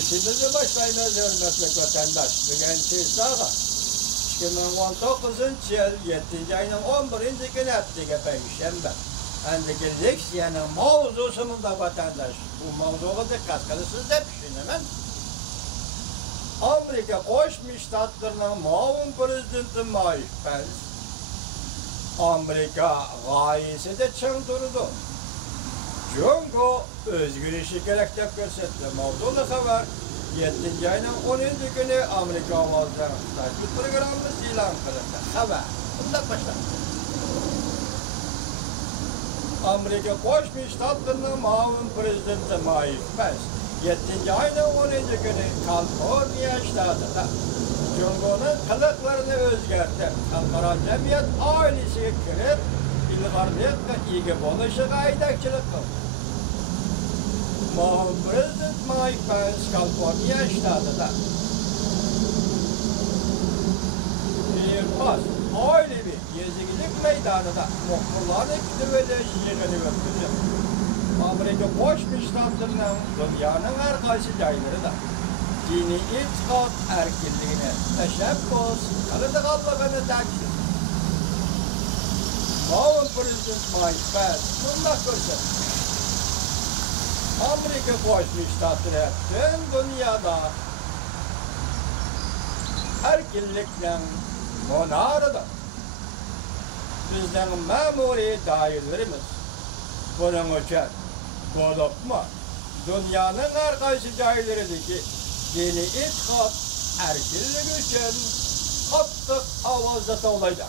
Şimdi başlayınız hürmetli vatandaş. Bugün Çiğsağa 2019 yıl 7. ayının 11. günü ettiği Perşembe. Endeki leksiyanın mavzusunda vatandaş. Bu mavzuğa dikkat kılısınız da düşünemen. Amerika Koşmuş Ştatlarının muavin prezidenti Mike Pence, Amerika gayesi de çıng durdu. Jungo özgür işi gerek de görsetti. Mavzulu haber 7. ayının 10. günü Amerika avazları takip programımız ilan kılındı. Haber. Bundan başlar. Amerika Koşmuş Ştatlarının muavin prezidenti Mike Pence, 7. ayının 10. günü Kaliforniya ştatında Jungo'nun kılıklarını özgertti. Halkara cemiyet ailesi kirip, ilgarlık ve ilgi buluşu aydakçılık kıldı. Prezident Mike Pence Kaliforniya ştatında bir ailevi gezigilik meydanında muhbirlarını kütüvede yığını öptürdü. Amerika Koşmuş Ştatlarının dünyanın her kaysi yayları dini itikat erkinliğine teşebbüs kılıdıqallığını takdir. Muavin Prezident Mike Pence bunda görsetdi. Amerika Koşmuş Ştatları tüm dünyada erkinlikle monarıdır. Bizden memuri dairlerimiz bunun için bolupma dünyanın her kaysi cahillerindeki dini itikat erkinlik için kattık avazda olaydı.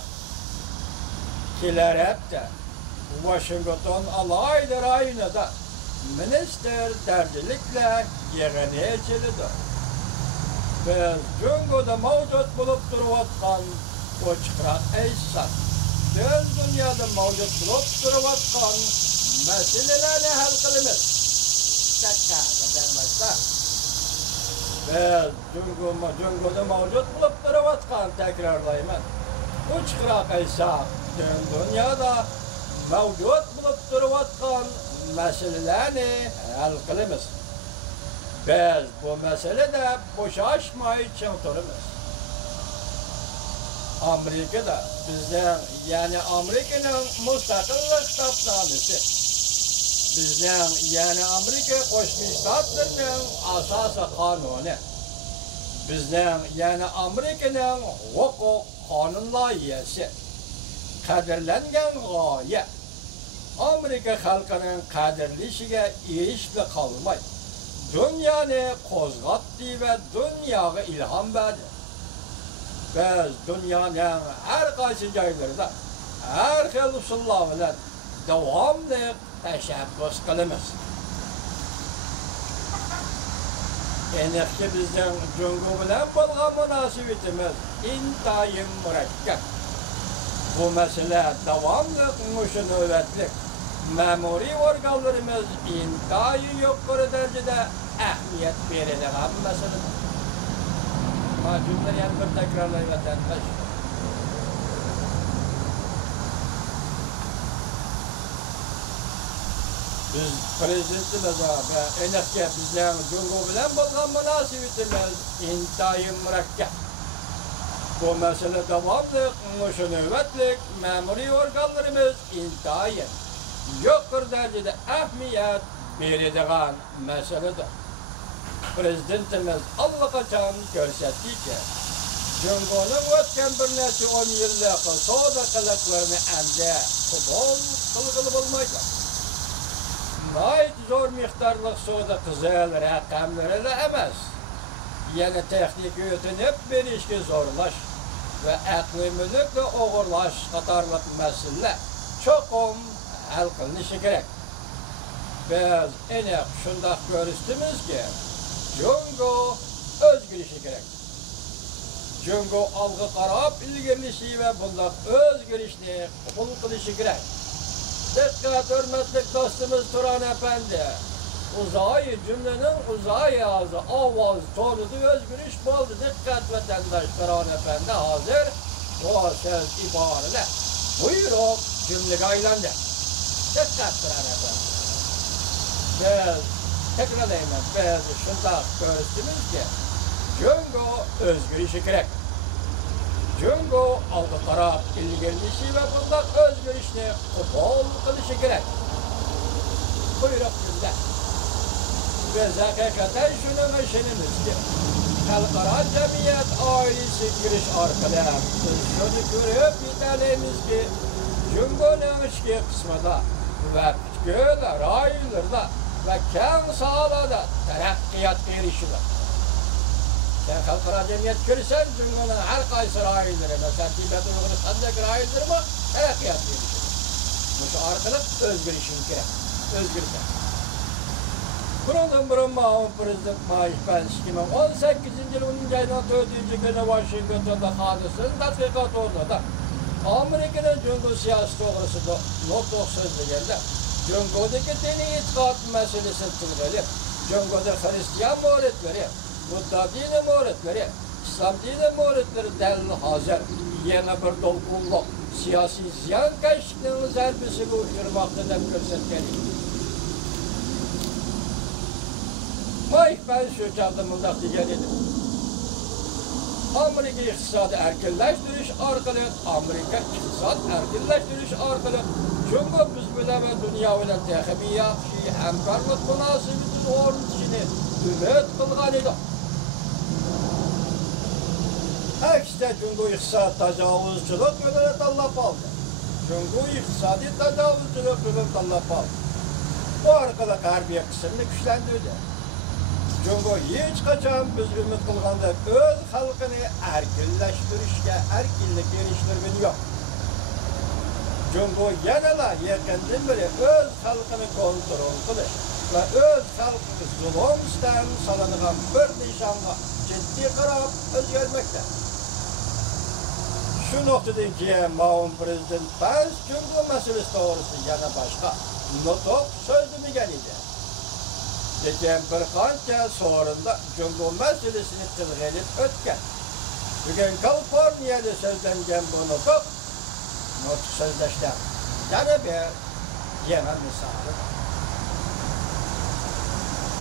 Kiler hep de Washington alaydır aynı da minister derdilikle yerine içilidir. Biz Jungo'da mevcut bulup duruvatkan o çıkrak eysan, tüm dünyada mevcut bulup duruvatkan meselelerini hal kılınır. Biz Jungo'da mevcut bulup duruvatkan tekrarlayman. O çıkrak eysan, tüm dünyada mevcut bulup duruvatkan meselelerini hal kılınır. Biz bu meselede boşaşmayı çıngtırımız. Amerika'da bizden yani Amerika'nın müstakillik kitapnamesi, bizden yani Amerika Koşmuş Ştatlarının asası kanunu, bizden yani Amerika'nın hukuk kanun layihesi, kadirlengen gaye, Amerika halkının kadirlişige işle kalmayı, dünyayı kozgattı ve dünyaya ilham verdi. Biz dünyanın her kaysi yaylarında, her xil usullarla devamlı teşebbüs kılımız. Enekki bizden Jungo bilen bolgan münasibetimiz intayın mürekkep. Bu mesele devamlı müşnüvetlik. Memuri organlarımız intayı yukarı derecede ehemmiyet verilen meseledir. Ama cümleleri yani bir tekrarlayı vatandaş. Biz prezidentimiz ve enekki bizden Jungo bilen bolgan münasibetimiz intayı mürekkep. Bu mesele devamlı müşnüvetlik. Memuri organlarımız intayı yukarı derecede ehemmiyet verilen meseledir. Prezidentimiz allakaçan görsetti ki, Jungo'nun ötken bir neçe 10 yıllık soda kılıklarını emde kılgılı bulmaydı. Nayet zor miktarlık soda kızıl rakamları emez. Yani teknik öğütünüp bir işki zorlaş ve akli mülükle oğurlaş katarlık mesele çok hal kılınışı gerek. Biz enek şundak görüstümüz ki Jungo özgür işi gerek. Jungo algı karab ilgirlişi ve bundak özgür işini kabul kılışı gerek. Dikkat hürmetlik dostumuz Turan Efendi. Uzayı cümlenin uzayı ağzı, avaz, tonudu özgür iş boldu. Dikkat vatandaş Turan Efendi hazır. O söz ibarele. Buyurun cümle gaylandı. Dikkat Turan Efendi. Biz tekrarlayman. Biz shundoq ko'rsatdimizki, Jungo o'zgarishi kerak. Jungo oldi qarab ilgirlishi va bundoq o'zgarishni qabul qilishi kerak. Buyruq bizda. Biz haqiqatan shuni mashinamizga xalqaro jamiyat oilasi kirish orqali biz shuni ko'rib yetalamizki, Jungoning ichki qismida va butkul rayonlarda va keng sohada taraqqiyotga erishdi. Sen xalqaro jamiyat kirsan, Jungoning har qaysi rayonlarida, tartibot Uyg'uristondagi rayonlarga taraqqiyotga erishdi. Shu orqali o'zgarishing kerak. O'zgarsan. Bundan burun ma'lum Prezident Mike Pence 2018 yıl 10. ayının 4. günü Washington'da hadisinin tadqiqat o'rnida Amerika'nın Jungo siyasi to'g'risida nutq so'zlaganda Jungodagi diniy e'tiqod masalasini tilg'ilib, Jungoda Hristiyan muridlari, Budda dini muridlari, İslam dini muridlari dalil hozir yana bir to'lqinliq siyosiy ziyonkashlikning zarbasiga uchramoqda deb ko'rsatgan. Mike Pence şu çağda mındak degan edi. Amerika iqtisodi erkinlashtirish orqali, Amerika iqtisod erkinlashtirish orqali Jungo biz bilan va dunyo bilan texnikiy yaxshi hamkorlik munosabatini o'rnatishini umid qilgan edi. Aksida Jungo iqtisod tajovuzchilik yo'lini tanlab oldi. Jungo iqtisodiy tajovuzchilik yo'lini tanlab oldi. Bu orqali g'arbiy qismni kuchlantirdi. Jungo hech qachon biz umid qilgandek o'z xalqini erkinlashtirishga, erkinlik berishtirgani yo'q. Jungo yanada yaqindan beri o'z xalqini kontrol qilish va o'z xalqiga zulmdan solingan bir nishonga jiddiy qarab o'zgarmoqda. Shu nuqtadan keyin ma'lum Prezident Pence Jungo masalasi to'g'risida yana boshqa nutq so'zlamagan edi. Lekin bir qancha so'rinda Jungo masalasini tilg'ilib o'tgan. Bugun Kaliforniyada so'zlangan bu nutq so'zlashdan yana bir misoli.